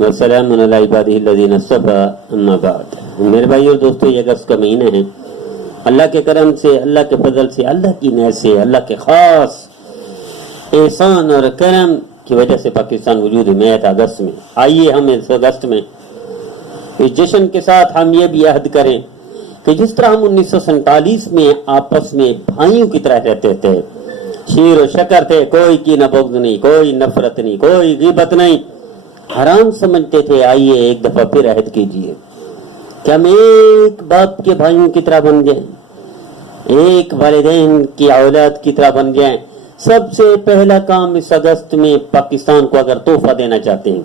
वस्सलामु अला इबादिहिल्लज़ीना इस्तफ़ा अम्मा बाद। मेरे भाई और दोस्तों, ये अगस्त का महीना है। अल्लाह के करम से, अल्लाह के फजल से, अल्लाह की नेह से, अल्लाह के खास एहसान और करम की वजह से पाकिस्तान वजूद में आया था अगस्त में। आइए हम इस अगस्त में इस जश्न के साथ हम ये भी अहद करें कि जिस तरह हम 1947 में आपस में भाइयों की तरह रहते थे, शीर और शकर थे, कोई की न बुग़्ज़ नहीं, कोई नफरत नहीं, कोई ग़ीबत नहीं, हराम समझते थे। आइए एक दफा फिर अहद कीजिए कि हम एक बाप के भाइयों की तरह बन जाएं, एक वालिदैन की औलाद की तरह बन जाएं। सबसे पहला काम इस अगस्त में पाकिस्तान को अगर तोहफा देना चाहते हैं,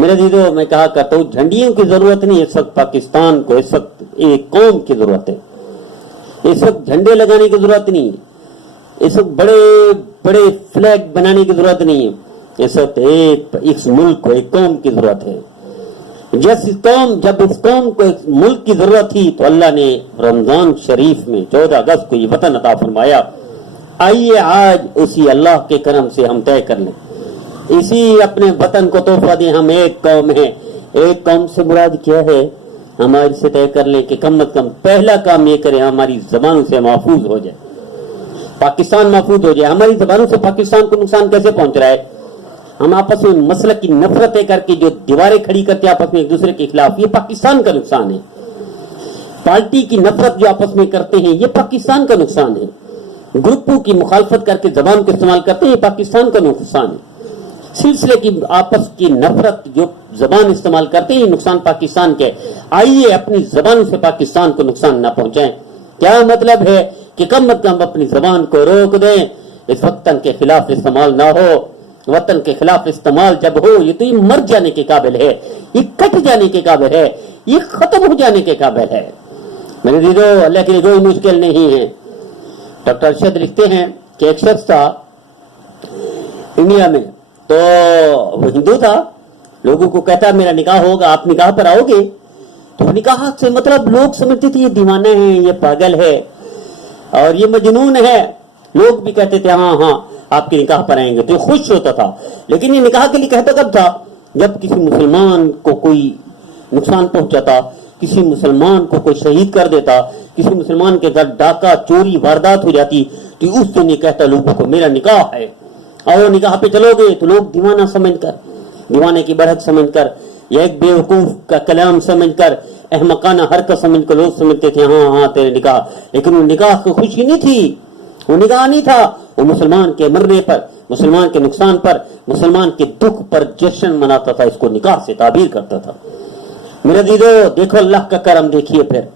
मेरे दीदो, मैं कहा करता हूँ झंडियों की जरूरत नहीं, इस वक्त पाकिस्तान को, इस वक्त एक कौम की जरूरत है। इस वक्त झंडे लगाने की जरूरत नहीं है, इस वक्त बड़े बड़े फ्लैग बनाने की जरूरत नहीं है। इस वक्त इस मुल्क को, एक कौम की जरूरत है। जब इस कौम को एक मुल्क की जरूरत थी तो अल्लाह ने रमजान शरीफ में 14 अगस्त को ये वतन अता फरमाया। आइए आज उसी अल्लाह के करम से हम तय कर लें, इसी अपने वतन को तोहफा दें। हम एक कौम है। एक कौम से मुराद क्या है? हमारे से तय कर लें कि कम अज कम पहला काम ये करें, हमारी जबानों से महफूज हो जाए, पाकिस्तान महफूज हो जाए। हमारी जबानों से पाकिस्तान को नुकसान कैसे पहुंच रहा है? हम आपस में मसलक की नफरतें करके जो दीवारें खड़ी करते आपस में एक दूसरे के खिलाफ, ये पाकिस्तान का नुकसान है। पार्टी की नफरत जो आपस में करते हैं, ये पाकिस्तान का नुकसान है। ग्रुपों की मुखालफत करके जबान को इस्तेमाल करते हैं, ये पाकिस्तान का नुकसान है। सिलसिले की आपस की नफरत जो जबान इस्तेमाल करते हैं, ये नुकसान पाकिस्तान के। आइए अपनी जबान से पाकिस्तान को नुकसान ना पहुंचाएं। क्या मतलब है कि कम अज कम अपनी जबान को रोक दें। इस वतन के खिलाफ इस्तेमाल ना हो। वतन के खिलाफ इस्तेमाल जब हो, ये तो ये मर जाने के काबिल है, ये कट जाने के काबिल है, ये खत्म हो जाने के काबिल है। मेरे दीदो, अल्लाह के लिए कोई मुश्किल नहीं है। डॉक्टर अरशद लिखते हैं कि एक शख्स था इंडिया में, तो वो हिंदू था, लोगों को कहता मेरा निकाह होगा, आप निकाह पर आओगे? तो निकाह से मतलब लोग समझते थे ये दीवाना है, ये पागल है और ये मजनून है। लोग भी कहते थे हाँ हाँ आपके निकाह पर आएंगे, तो खुश होता था। लेकिन ये निकाह के लिए कहता कब था? जब किसी मुसलमान को कोई नुकसान पहुंचाता, किसी मुसलमान को कोई शहीद कर देता, किसी मुसलमान के घर डाका चोरी वारदात हो जाती, तो उस दिन ये कहता लोगों को मेरा निकाह है, आओ निकाह पे चलोगे? तो लोग दीवाना समझकर, दीवाने की बढ़त समझकर, या एक बेवकूफ का कलाम समझकर, अहमकाना हरकत समझकर लोग समझते थे हाँ हाँ तेरे निकाह। लेकिन वो निकाह की खुशी नहीं थी, वो निकाह नहीं था। वो मुसलमान के मरने पर, मुसलमान के नुकसान पर, मुसलमान के दुख पर जश्न मनाता था, इसको निकाह से ताबीर करता था। मेरे दीदो, देखो अल्लाह का करम देखिए, फिर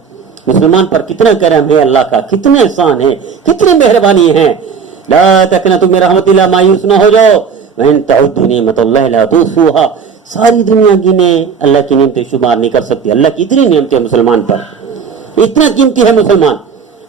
मुसलमान पर कितना करम है अल्लाह का, कितने एहसान है, कितनी मेहरबानी है। ला तकनतु मिन रहमतिल्लाह, मायूस ना हो जाओ। वइन तउद्दु निअमतल्लाहि ला तुहसूहा, सारी दुनिया गिने अल्लाह की नेमतें शुमार नहीं कर सकती। अल्लाह की इतनी नेमतें मुसलमान पर, इतना कीमती है मुसलमान।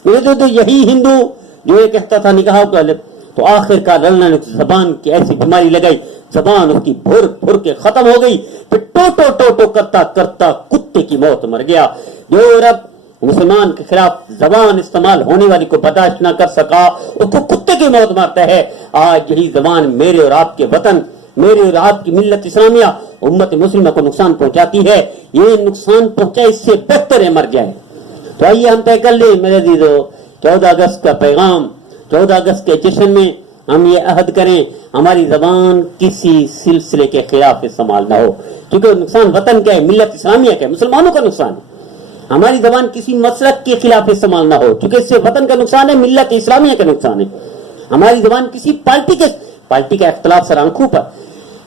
मेरे दीदो, यही हिंदू जो ये कहता था निकाह कर, तो आखिरकार अल्लाह ने जबान की ऐसी बीमारी लगाई, जबान उसकी भुर भुर के खत्म हो गई। फिर टो करता करता कुत्ते की मौत मर गया। जो रब मुसलमान के खिलाफ जबान इस्तेमाल होने वाली को बर्दाश्त न कर सका, उसको कुत्ते की मौत मारता है। आज यही जबान मेरे और आपके वतन, मेरे और आपकी मिल्लत इस्लामिया, उम्मत मुस्लिमा को नुकसान पहुंचाती है। ये नुकसान पहुंचाए, इससे बेहतर है मर जाए। तो आइए हम तय कर ले मेरे दीदो, 14 अगस्त का पैगाम, 14 अगस्त के जश्न में हम ये अहद करें हमारी जबान किसी सिलसिले के खिलाफ इस्तेमाल ना हो। क्योंकि नुकसान वतन का है, मिल्लत इस्लामिया का है, मुसलमानों का नुकसान है। हमारी जबान किसी मसलक के खिलाफ इस्तेमाल ना हो, क्योंकि इससे वतन का नुकसान है, मिल्लत इस्लामिया का नुकसान है। हमारी जबान किसी पार्टी का इख्तलाफ सर आंखों पर।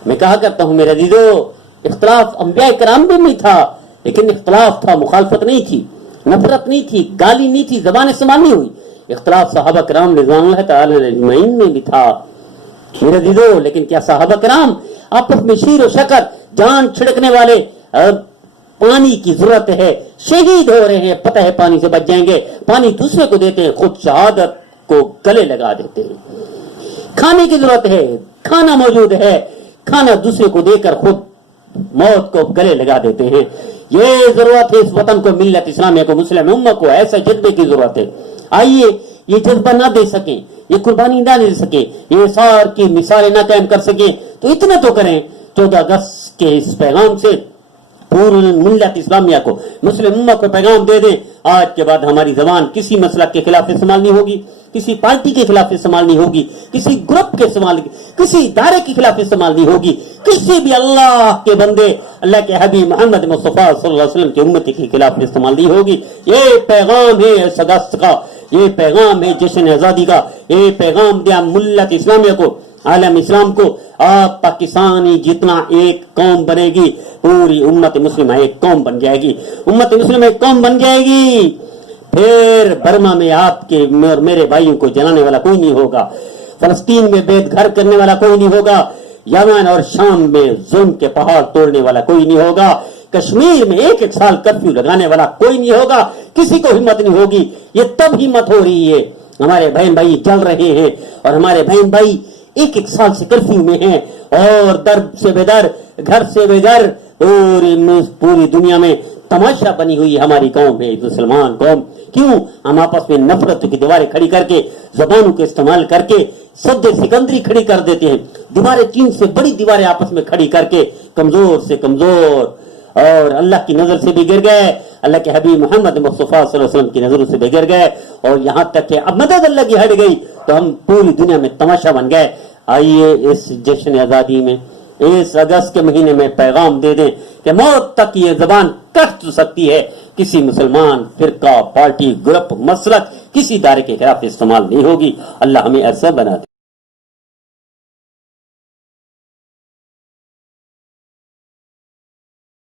मैं कहा करता हूं मेरे दीदो, इख्तलाफ अंबिया कराम में भी था, लेकिन इख्तलाफ था, मुखालफत नहीं थी, नफरत नहीं थी, गाली नहीं थी, जबान इस्तेमाल नहीं हुई। इख्तलाफ सहाबा कराम रिज़वानुल्लाह तआला अजमईन में भी था मेरे दीदो। लेकिन क्या सहाबा कराम आपस में शीर और शकर, जान छिड़कने वाले, पानी की जरूरत है, शहीद हो रहे हैं, पता है पानी से बच जाएंगे, पानी दूसरे को देते हैं, खुद शहादत को गले लगा देते हैं। खाने की जरूरत है, खाना मौजूद है, खाना दूसरे को देकर खुद मौत को गले लगा देते हैं। ये जरूरत है इस वतन को, मिल्लत इस्लामिया को, मुस्लिम उम्मा को ऐसा जज्बे की जरूरत है। आइए ये जज्बा ना दे सके, ये कुर्बानी ना दे सके, ये सार की मिसालें ना कायम कर सके, तो इतना तो करें 14 अगस्त के इस पैगाम से पूर्ण मिल्लत इस्लामिया को, मुस्लिम उम्मा को पैगाम दे दें, आज के बाद हमारी जबान किसी मसलक के खिलाफ इस्तेमाल नहीं होगी, किसी पार्टी के खिलाफ इस्तेमाल नहीं होगी, किसी ग्रुप के इस्तेमाल, किसी इदारे के खिलाफ इस्तेमाल नहीं होगी, किसी भी अल्लाह के बंदे, अल्लाह के हबीब मोहम्मद मुस्तफा सल्लल्लाहु अलैहि वसल्लम की उम्मत के खिलाफ इस्तेमाल नहीं होगी। ये पैगाम है इस अगस्त का, ये पैगाम है जश्न आजादी का, ये पैगाम दिया मिल्लत इस्लामिया को, आलम इस्लाम को। आप पाकिस्तानी जितना एक कौम बनेगी, पूरी उम्मत मुस्लिम एक कौम बन जाएगी, उम्मत मुस्लिम एक कौम बन जाएगी। फिर बर्मा में आपके और मेरे भाइयों को जलाने वाला कोई नहीं होगा, फलस्तीन में बेघर करने वाला कोई नहीं होगा, यमन और शाम में जुल्म के पहाड़ तोड़ने वाला कोई नहीं होगा, कश्मीर में एक साल कर्फ्यू लगाने वाला कोई नहीं होगा, किसी को हिम्मत नहीं होगी। ये तब हिम्मत हो रही है, हमारे बहन भाई जल रहे हैं और हमारे बहन भाई एक साल से कर्फ्यू में हैं और दर से बेदर, घर से बेघर, पूरी दुनिया में तमाशा बनी हुई हमारी कौम है, मुसलमान कौम। क्यों? हम आपस में नफरत की दीवारें खड़ी करके, जबानों के इस्तेमाल करके सद्दे सिकंदरी खड़ी कर देते हैं, दीवारें चीन से बड़ी दीवारें आपस में खड़ी करके कमजोर से कमजोर और अल्लाह की नजर से भी गिर गए, अल्लाह के हबीब मोहम्मद मुस्तफा सल्लल्लाहु अलैहि वसल्लम की नजरों से भी गिर गए और यहाँ तक कि अब मदद अल्लाह की हट गई तो हम पूरी दुनिया में तमाशा बन गए। आइए इस जश्न आजादी में, इस अगस्त के महीने में पैगाम दे दें कि मौत तक ये जबान कट सकती है, किसी मुसलमान फिरका, पार्टी, ग्रुप, मसलक, किसी दायरे के खिलाफ इस्तेमाल नहीं होगी। अल्लाह हमें ऐसा बना दे।